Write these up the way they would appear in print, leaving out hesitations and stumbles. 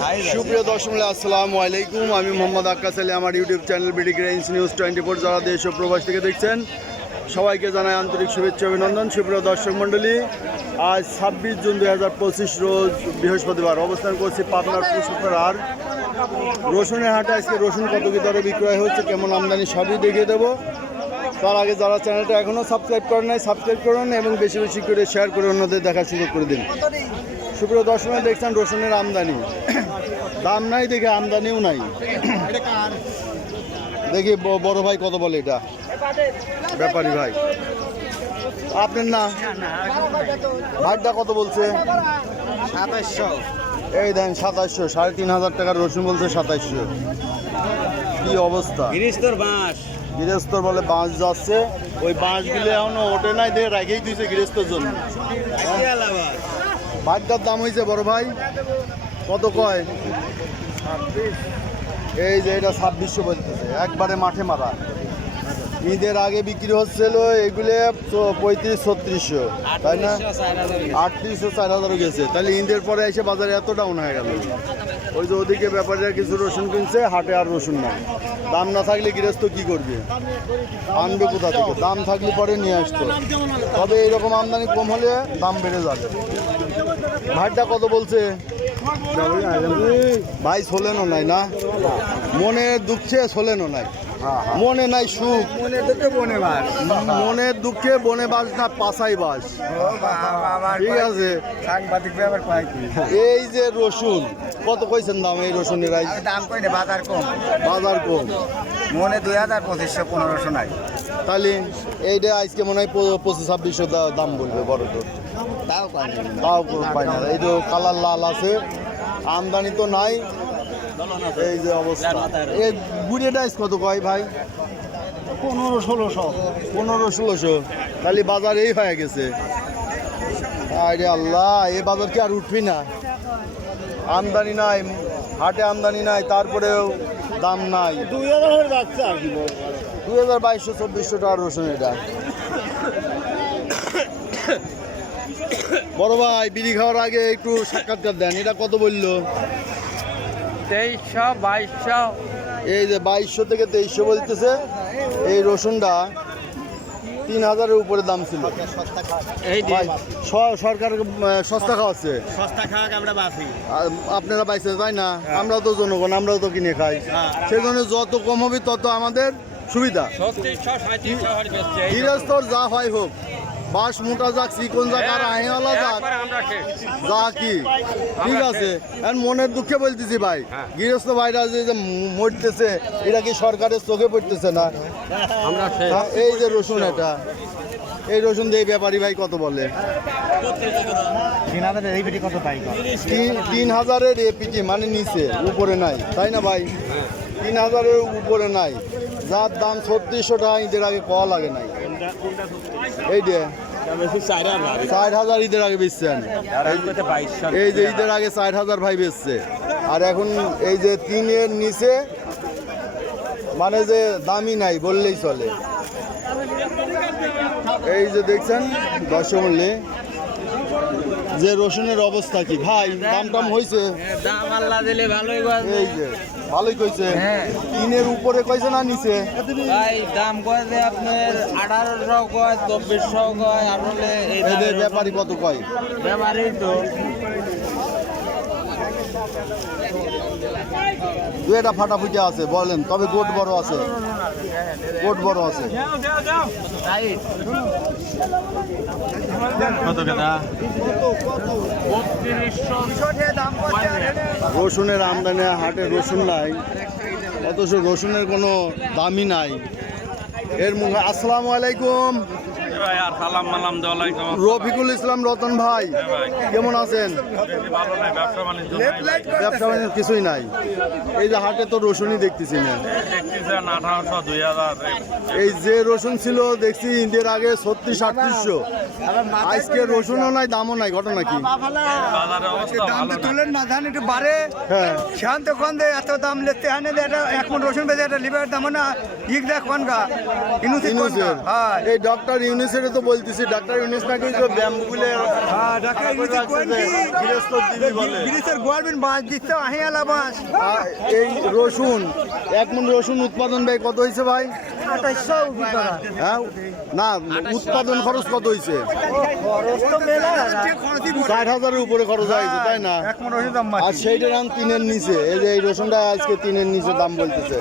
সুপ্রিয় দর্শক আসসালামু আলাইকুম, আমি মোহাম্মদ আক্কাস আলী। আমার YouTube channel BD grains news 24 যারা দেশ ও প্রবাস থেকে দেখছেন সবাইকে জানাই আন্তরিক শুভেচ্ছা অভিনন্দন। সুপ্রিয় দর্শক মণ্ডলী, আজ 26 জুন 2025 রোজ বৃহস্পতিবার অবস্থান করছি পাবনার পুষ্পরার রসুনের হাটে। আজকে রসুন কত কি দরে বিক্রয় হচ্ছে, কেমন আমদানি, সবই দেখিয়ে দেবো। তার আগে যারা চ্যানেলটা এখনও সাবস্ক্রাইব করেন নাই সাবস্ক্রাইব করুন এবং বেশি বেশি করে শেয়ার করে অন্যদের দেখার সুযোগ করে দিন। সুপ্রিয় দর্শক দেখছেন রসুনের আমদানি, দাম নাই দেখে আমদানিও নাই। দেখি বড় ভাই কত বলে, এটা ব্যাপারী ভাই আপনার না, ভাইটা কত বলছে? 2700। এই দেন 2700, 3500 টাকার রসুন বলছে 2700। কি অবস্থা! গৃহস্থর বলে বাঁশ যাচ্ছে, ওই বাঁশগুলো এখনো ওঠে নাই, দিয়ে রেখেই দিয়েছে গৃহস্থর জন্য। ভাইটার দাম হয়েছে বড় ভাই কত কয়? এই যে এটা 2600 বলতেছে, একবারে মাঠে মারা। ঈদের আগে বিক্রি হচ্ছিল এগুলো 3500-3600, তাই না? 3800-4000 গেছে। তাহলে ঈদের পরে এসে বাজারে এত ডাউন হয়ে গেল। ওই যে ওদিকে ব্যাপারীরা কিছু রসুন কিনছে, হাটে আর রসুন নাই। দাম না থাকলে গৃহস্থ কি করবে, আনবে কোথা থেকে? দাম থাকলে পরে নিয়ে আসতো। তবে এইরকম আমদানি কম হলে দাম বেড়ে যাবে। ভাইটা কত বলছে? ভাই ছোলেনও নাই না, মনের দুঃখে ছোলেনও নাই, মনে নাই সুখ, মনের দুঃখে বনে বাস না পাশাই বাস। ঠিক আছে, সাংবাদিক ব্যাপার পাই কি? এই যে রসুন কত কইছেন দাম? এই রসুনের দাম কই না, বাজার কম। বাজার কম, মনে 2500-1500 নাই। তাহলে এইটা আজকে মনে হয় 2500-2600 দাম বলবে বড় তো, তাও কই না। তাও পাই না। এই তো কালার লাল আছে, আমদানি তো নাই। এই যে অবস্থা, এই গুড়িটা কত কয় ভাই? 1500-1600। 1500-1600, তাহলে বাজার এই হয়ে গেছে। আরে আল্লাহ, এই বাজার কি আর উঠবি না? আমদানি নাই, হাটে আমদানি নাই, তারপরেও দাম নাই। 2000 যাচ্ছে আর কি, 2200-2400 টাকা রসুন। এটা বড় ভাই বিড়ি খাওয়ার আগে একটু সাক্ষাৎকার দেন, এটা কত বললো? 2300-2200। এই যে 2200 থেকে 2300 বলতেছে। এই রসুনটা 3000-এর উপরে দাম ছিল। ভাই, সরকার সস্তা খাওয়াচ্ছে, সস্তা খাওয়া আমরা বাসি। আপনারা পাইছেন তাই না? আমরাও তো জনগণ, আমরাও তো কিনে খাই। সেই জন্য যত কম হবে তত আমাদের সুবিধা। গৃহস্থর যা হয় হোক, বাঁশ মোটা যাক, চিকন যাক, আর আহেওয়ালা যাক, যা কি ঠিক আছে। আর মনের দুঃখে বলতেছি ভাই, গৃহস্থ ভাইরা যে মরতেছে, এটা কি সরকারের চোখে পড়তেছে না? এই যে রসুন, এটা এই রসুন দিয়ে ব্যাপারী ভাই কত বলে? 3000-এর এপিটি, মানে নিচে, উপরে নাই, তাই না ভাই? 3000-এর উপরে নাই, যার দাম 3600 টাকা ঈদের আগে পাওয়া লাগে নাই। এই যে 4000 ঈদের আগে বেচছেন, এই যে ঈদের আগে 4000 ভাই বেচছে। আর এখন এই যে 3-এর নিচে, মানে যে দামই নাই বললেই চলে। এই যে দেখছেন দর্শক মূল্যে যে রসুনের অবস্থা কি ভাই, দাম টাম হয়েছে? দাম আল্লাহ দিলে ভালোই। এই যে ভালোই কইছে, 3-এর উপরে কইছে না নিচে? ভাই দাম কয় যে আপনার 1800 কয়, 2400 কয়। আসলে এই এদের ব্যাপারী কত কয়? ব্যাপারই তো দু একটা ফাটাফুটি আছে বলেন, তবে গোট বড় আছে, গোট বড় আছে। রসুনের আমদানি, হাটে রসুন নাই, অথচ রসুনের কোনো দামই নাই। এর মুখে আসসালামু আলাইকুম। রফিকুল ইসলাম রতন ভাই, কেমন আছেন? ব্যবসা বাণিজ্য কিছুই নাই, এই যে হাটে তো রসুনই দেখতেছি না। এই যে রসুন ছিল দেখছি ঈদের আগে 3600-3800, আজকে রসুনও নাই, দামও নাই, ঘটনা কি? হ্যাঁ, এত দাম লেতে এখন রসুন বেজে একটা লিভার দাম না, এই ডক্টর ইউনিস সেটা তো বলতেছি ডাক্তার ইউনিস নাকি তো ব্যায়ামগুলো এই রসুন 1 মণ রসুন উৎপাদন ভাই কত হয়েছে ভাই? হ্যাঁ না, উৎপাদন খরচ কত হয়েছে? 60,000-এর উপরে খরচ হয়েছে তাই না? আর সেইটার দাম 3-এর নিচে। এই যে এই রসুনটা আজকে 3-এর নিচে দাম বলতেছে।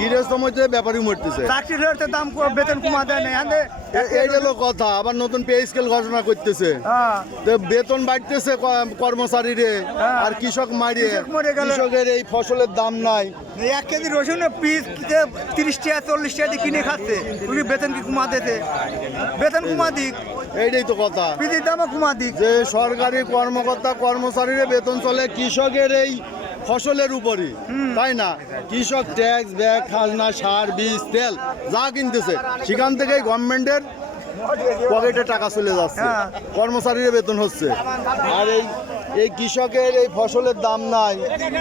গিরেস্তম হইতে ব্যাপারই মরতেছে। বেতন কমা দেয় না এই হলো কথা। আবার নতুন পে স্কেল ঘোষণা করতেছে, বেতন বাড়তেছে কর্মচারীরে, আর কৃষক মারিয়ে কৃষকের এই ফসলের দাম নাই। 1 কেজি রসুন পিস 30 টাকা 40 টাকা দিয়ে কিনে খাচ্ছে, উনি বেতন কি কমা দিতে? বেতন কমা দিক, এইটাই তো কথা, পিসের দামও কমা দিক। যে সরকারি কর্মকর্তা কর্মচারীর বেতন চলে কৃষকের এই ফসলের উপরই, তাই না? কৃষক ট্যাক্স ব্যাগ খাজনা সার বীজ তেল যা কিনতেছে সেখান থেকেই গভর্নমেন্টের পকেটে টাকা চলে যাচ্ছে, কর্মচারীর বেতন হচ্ছে। আর এই কৃষকের এই ফসলের দাম নাই,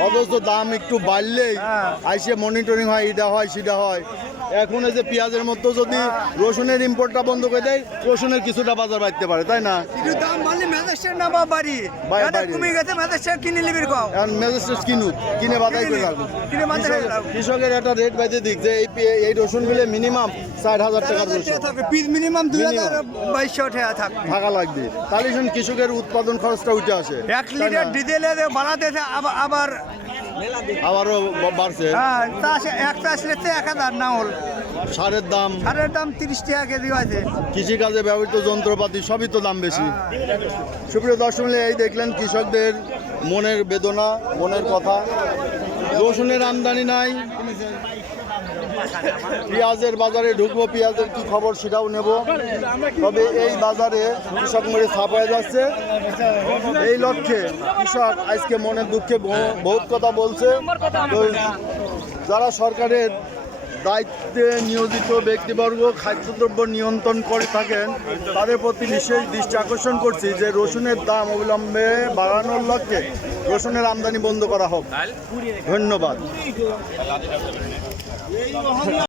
অথচ দাম একটু বাড়লেই আইসে মনিটরিং হয়, এটা হয় সেটা হয়। এখন এই যে পেঁয়াজের মতো যদি রসুনের ইম্পোর্টটা বন্ধ করে দেয়, রসুনের কিছুটা বাজার বাড়তে পারে, তাই না? দাম বাড়লে ম্যাজিস্ট্রেট না বাড়ি কমে গেছে, ম্যাজিস্ট্রেট কিনে নিবির কম, এখন ম্যাজিস্ট্রেট কিনে বাধাই করে রাখুন। কৃষকের একটা রেট বাইতে দিক যে এই রসুনগুলো মিনিমাম 60,000 টাকার রসুন, পিস মিনিমাম 2,200 টাকা থাকা লাগবে, তাহলে কৃষকের উৎপাদন খরচটা উঠে আসে। 1 লিটার ডিজেলের বাড়াতেছে আবারও বাড়ছে। একটা আসলে 1,000 না হল। সারের দাম 30 টাকা কেজি আছে। কৃষিকাজে ব্যবহৃত যন্ত্রপাতি সবই তো দাম বেশি। সুপ্রিয় দর্শক, এই দেখলেন কৃষকদের মনের বেদনা, মনের কথা। রসুনের আমদানি নাই, পেঁয়াজের বাজারে ঢুকবো, পেঁয়াজের কি খবর সেটাও নেব। তবে এই বাজারে কৃষক মরে ছাপ হয়ে যাচ্ছে, এই লক্ষ্যে কৃষক আজকে মনের দুঃখে বহুত কথা বলছে। তো যারা সরকারের দায়িত্বে নিয়োজিত ব্যক্তিবর্গ খাদ্যদ্রব্য নিয়ন্ত্রণ করে থাকেন, তাদের প্রতি বিশেষ দৃষ্টি আকর্ষণ করছি যে রসুনের দাম অবিলম্বে বাড়ানোর লক্ষ্যে রসুনের আমদানি বন্ধ করা হোক। ধন্যবাদ।